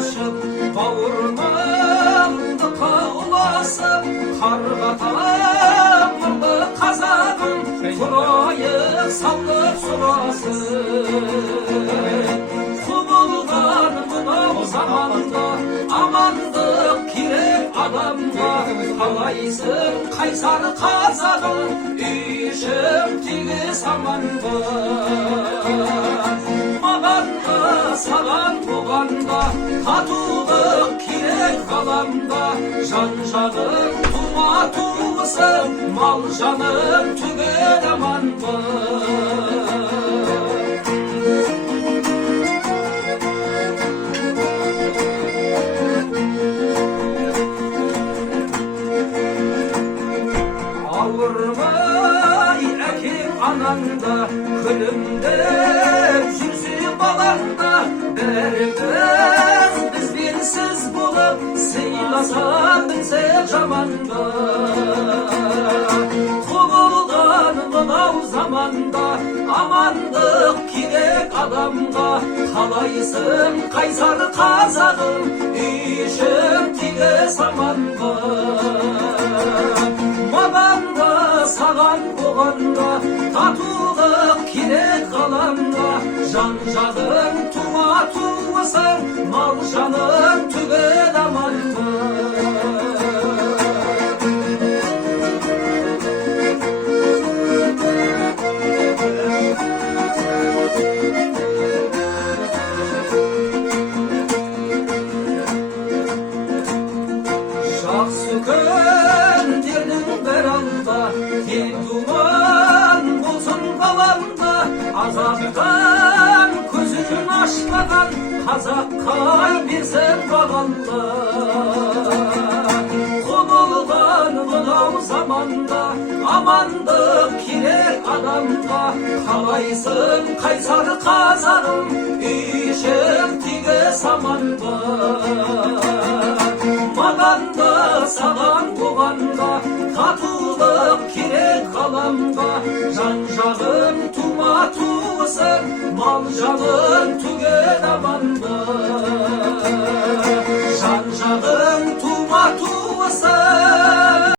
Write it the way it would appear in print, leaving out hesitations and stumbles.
ашып, бауырмалды қауласып, қарғатам нұрлы қазағым, тұрайық салып сұрасып. Құбылған мынау заманда, амандық керек адамға, қалайсың қайсар қазағым, үйшім тегіс аман ба. Мағанда, саған бұғанда, татулық керек ғаламда, жан-жағың тума-туысы, мал жаның түгел аман ба. Ауырмай әкең анаңда, күлімдеп жүрсе балаңда, бәріміз бізбен сіз болып, сыйласа білсе жаманда. Құбылған мынау заманда, амандық керек адамға, қалайсың қайсар қазағым, үйшім тегіс аман ба. Мағанда, саған бұғанда, татулық керек ғаламда, жан-жағың тума-туысың, мал жаның түгел аман ба. Жақсы күндердің бір алда, тек думан болсын ғаламда, азаптан көзін ашпаған қазаққа берсін бағалда. Құбылған мынау заманда, амандық керек адамға, қалайсың қайсар қазағым, үйшім тегіс аман ба. Мағанда, саған бұғанда, татулық керек ғаламға, жан-жағың тума-туысың, мал жаның түгел аман ба. Жан-жағың тума-туысың,